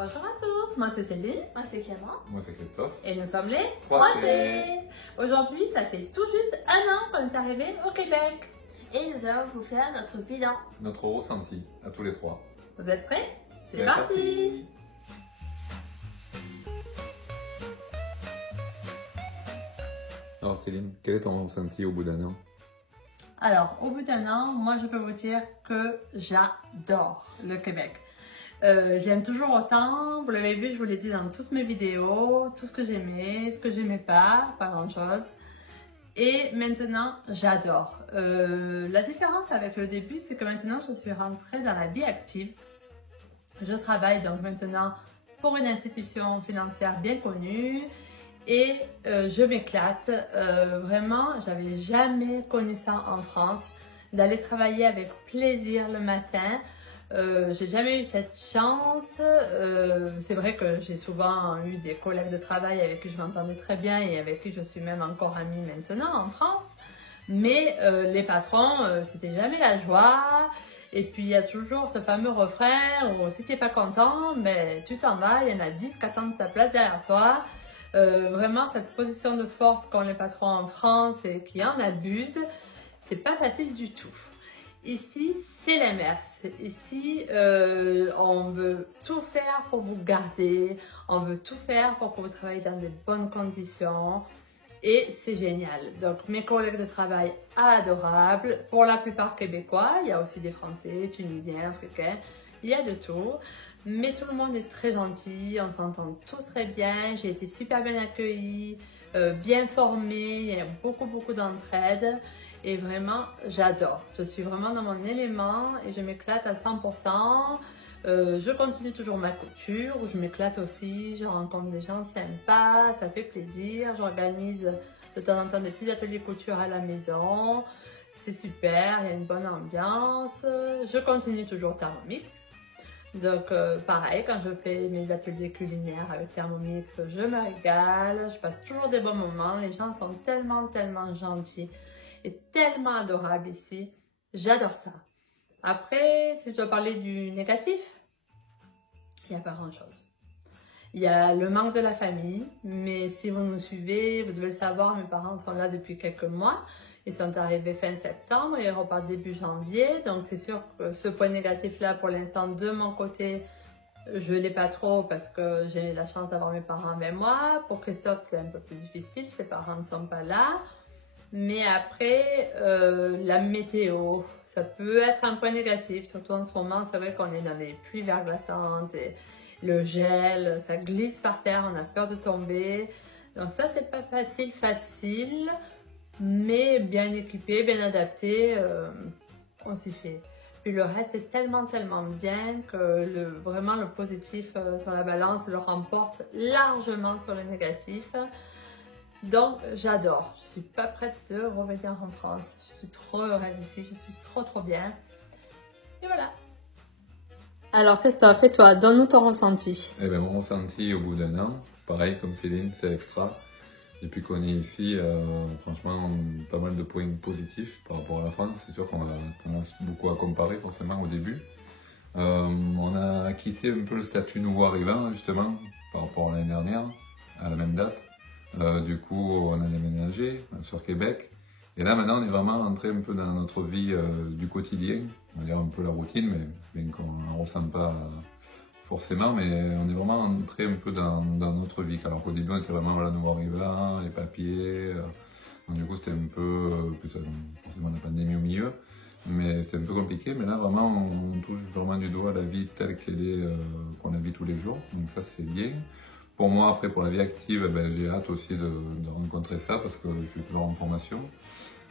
Bonjour à tous, moi c'est Céline. Moi c'est Clément. Moi c'est Christophe. Et nous sommes les 3C. Aujourd'hui, ça fait tout juste un an qu'on est arrivé au Québec. Et nous allons vous faire notre bilan. Notre ressenti à tous les trois. Vous êtes prêts? C'est parti. Alors Céline, quel est ton ressenti au bout d'un an? Alors, au bout d'un an, moi je peux vous dire que j'adore le Québec. J'aime toujours autant, vous l'avez vu, je vous l'ai dit dans toutes mes vidéos, tout ce que j'aimais, ce que j'aimais pas grand chose. Et maintenant, j'adore. La différence avec le début, c'est que maintenant je suis rentrée dans la vie active. Je travaille donc maintenant pour une institution financière bien connue et je m'éclate. Vraiment, j'avais jamais connu ça en France, d'aller travailler avec plaisir le matin. J'ai jamais eu cette chance. C'est vrai que j'ai souvent eu des collègues de travail avec qui je m'entendais très bien et avec qui je suis même encore amie maintenant en France. Mais les patrons, c'était jamais la joie. Et puis il y a toujours ce fameux refrain où si tu n'es pas content, ben, tu t'en vas, il y en a 10 qui attendent ta place derrière toi. Vraiment, cette position de force qu'ont les patrons en France et qui en abusent, c'est pas facile du tout. Ici, c'est l'inverse. Ici, on veut tout faire pour vous garder, on veut tout faire pour que vous travaillez dans de bonnes conditions et c'est génial. Donc, mes collègues de travail adorables, pour la plupart québécois, il y a aussi des Français, Tunisiens, Africains, il y a de tout. Mais tout le monde est très gentil, on s'entend tous très bien, j'ai été super bien accueillie, bien formée, il y a beaucoup d'entraide. Et vraiment, j'adore. Je suis vraiment dans mon élément et je m'éclate à 100%. Je continue toujours ma couture, je m'éclate aussi, je rencontre des gens sympas, ça fait plaisir. J'organise de temps en temps des petits ateliers couture à la maison. C'est super, il y a une bonne ambiance. Je continue toujours Thermomix. Donc pareil, quand je fais mes ateliers culinaires avec Thermomix, je me régale, je passe toujours des bons moments. Les gens sont tellement gentils et tellement adorable ici. J'adore ça. Après, si je dois parler du négatif, il n'y a pas grand-chose. Il y a le manque de la famille, mais si vous nous suivez, vous devez le savoir, mes parents sont là depuis quelques mois. Ils sont arrivés fin septembre et ils repartent début janvier. Donc c'est sûr que ce point négatif-là, pour l'instant, de mon côté, je ne l'ai pas trop parce que j'ai la chance d'avoir mes parents avec moi. Pour Christophe, c'est un peu plus difficile, ses parents ne sont pas là. Mais après, la météo, ça peut être un point négatif, surtout en ce moment, c'est vrai qu'on est dans les pluies verglaçantes et le gel, ça glisse par terre, on a peur de tomber. Donc ça, c'est pas facile, mais bien équipé, bien adapté, on s'y fait. Puis le reste est tellement bien que vraiment le positif sur la balance le remporte largement sur le négatif. Donc, j'adore. Je suis pas prête de revenir en France. Je suis trop heureuse ici. Je suis trop bien. Et voilà. Alors, Christophe, et toi, donne-nous ton ressenti. Eh bien, mon ressenti au bout d'un an, pareil comme Céline, c'est extra. Depuis qu'on est ici, franchement, pas mal de points positifs par rapport à la France. C'est sûr qu'on a tendance beaucoup à comparer forcément au début. On a quitté un peu le statut nouveau arrivant, justement, par rapport à l'année dernière, à la même date. Du coup, on a déménagé sur Québec. Et là, maintenant, on est vraiment entré un peu dans notre vie du quotidien. On va dire un peu la routine, mais bien qu'on ne ressent pas forcément. Mais on est vraiment entré un peu dans notre vie. Alors qu'au début, on était vraiment voilà, nouveau arrivant, les papiers. Donc, du coup, c'était un peu, plus forcément la pandémie au milieu. Mais c'était un peu compliqué. Mais là, vraiment, on touche vraiment du doigt la vie telle qu'elle est, qu'on la vit tous les jours. Donc ça, c'est bien. Pour moi, après, pour la vie active, ben, j'ai hâte aussi de rencontrer ça parce que je suis toujours en formation.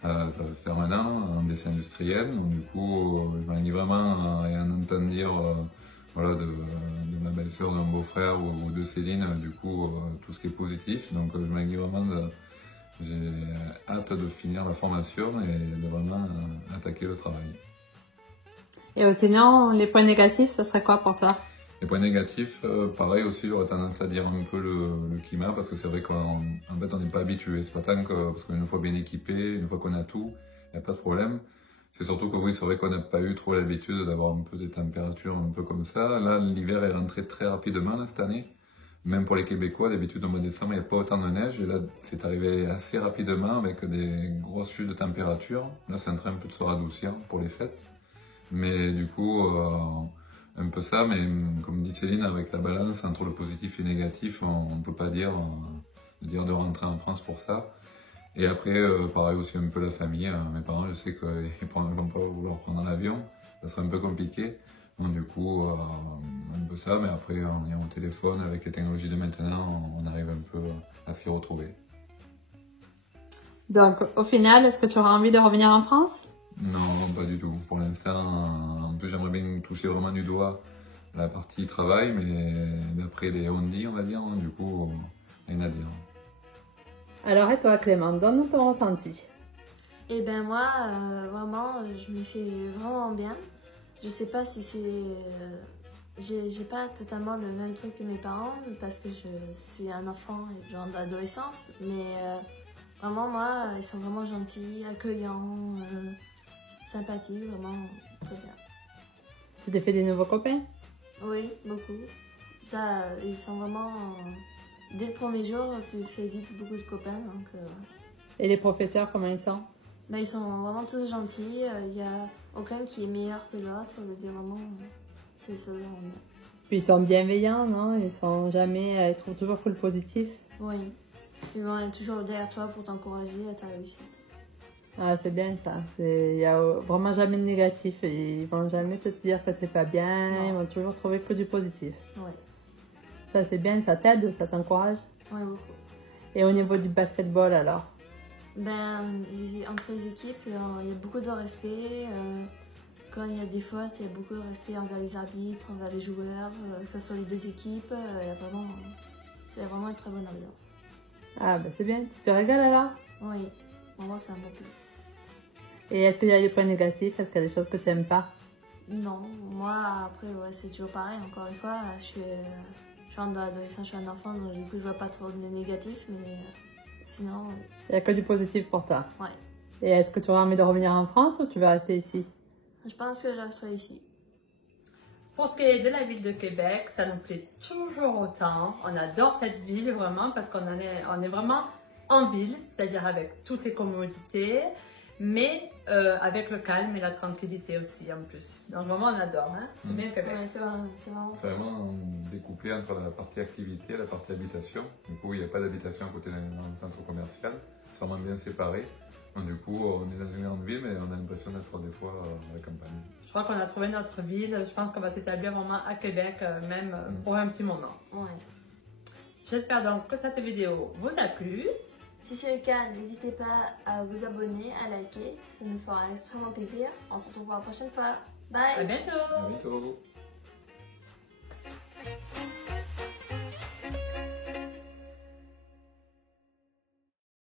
Ça va faire un an en dessin industriel. Donc, du coup, je m'ennuie vraiment à rien entendre dire voilà, de ma belle-sœur, de mon beau-frère ou de Céline. Du coup, tout ce qui est positif. Donc, je m'ennuie vraiment j'ai hâte de finir la formation et de vraiment attaquer le travail. Et sinon, les points négatifs, ça serait quoi pour toi? Les points négatifs, pareil aussi, j'aurais tendance à dire un peu le climat, parce que c'est vrai qu'en fait, on n'est pas habitué. C'est pas tant que, parce qu'une fois bien équipé, une fois qu'on a tout, il n'y a pas de problème. C'est surtout que oui, c'est vrai qu'on n'a pas eu trop l'habitude d'avoir un peu des températures un peu comme ça. Là, l'hiver est rentré très rapidement là, cette année. Même pour les Québécois, d'habitude au mois de décembre, il n'y a pas autant de neige. Et là, c'est arrivé assez rapidement avec des grosses chutes de température. Là, c'est en train un peu de se radoucir pour les fêtes. Mais du coup, un peu ça. Mais comme dit Céline, avec la balance entre le positif et le négatif, on ne peut pas dire de rentrer en France pour ça. Et après, pareil aussi un peu la famille. Mes parents, je sais qu'ils ne vont pas vouloir prendre l'avion. Ça serait un peu compliqué. Donc du coup, un peu ça. Mais après, on est au téléphone. Avec les technologies de maintenant, on arrive un peu à s'y retrouver. Donc, au final, est-ce que tu auras envie de revenir en France? Non, pas du tout. Pour l'instant, en plus, j'aimerais bien toucher vraiment du doigt la partie travail. Mais d'après les on-dit, on va dire, du coup, rien à dire. Alors, et toi, Clément, donne-nous ton ressenti. Et ben moi, vraiment, je me fais vraiment bien. Je sais pas si c'est... j'ai pas totalement le même truc que mes parents parce que je suis un enfant et genre d'adolescence. Mais vraiment, moi, ils sont vraiment gentils, accueillants, sympathiques, vraiment très bien. Tu t'es fait des nouveaux copains? Oui, beaucoup. Ça, ils sont vraiment... dès le premier jour, tu fais vite beaucoup de copains. Donc, Et les professeurs, comment ils sont? ils sont vraiment tous gentils. Il n'y a aucun qui est meilleur que l'autre. Je veux dire, vraiment, c'est ça. Puis ils sont bienveillants, non? Ils sont jamais... Ils trouvent toujours que le positif. Oui. Ils vont être toujours derrière toi pour t'encourager à ta réussite. Ah, c'est bien ça. Il n'y a vraiment jamais de négatif. Ils vont jamais te dire que c'est pas bien. Non. Ils vont toujours trouver que du positif. Oui. Ça, c'est bien. Ça t'aide, ça t'encourage. Oui, beaucoup. Et au niveau du basketball, alors? Entre les équipes, il y a beaucoup de respect. Quand il y a des fautes, il y a beaucoup de respect envers les arbitres, envers les joueurs, que ce soit les deux équipes. C'est vraiment une très bonne ambiance. Ah, ben c'est bien. Tu te régales alors? Oui, vraiment, c'est un bon pays. Et est-ce qu'il y a des points négatifs? Est-ce qu'il y a des choses que tu n'aimes pas? Non, moi, après, c'est toujours pareil. Encore une fois, je suis en adolescence, je suis un enfant, donc du coup, je vois pas trop de négatifs, mais sinon... Il n'y a que du positif pour toi. Ouais. Et est-ce que tu auras envie de revenir en France ou tu vas rester ici? Je pense que je resterai ici. Pour ce qui est de la ville de Québec, ça nous plaît toujours autant. On adore cette ville vraiment parce qu'on on est vraiment en ville, c'est-à-dire avec toutes les commodités, mais avec le calme et la tranquillité aussi en plus. Donc vraiment on adore, hein? C'est bien Québec. Ouais, c'est vraiment... C'est vraiment découpé entre la partie activité et la partie habitation. Du coup, il n'y a pas d'habitation à côté d'un centre commercial. C'est vraiment bien séparé. Donc, du coup, on est dans une grande ville, mais on a l'impression d'être des fois à la campagne. Je crois qu'on a trouvé notre ville. Je pense qu'on va s'établir vraiment à Québec, même pour un petit moment. Ouais. J'espère donc que cette vidéo vous a plu. Si c'est le cas, n'hésitez pas à vous abonner, à liker. Ça nous fera extrêmement plaisir. On se retrouve la prochaine fois. Bye! À bientôt! À bientôt!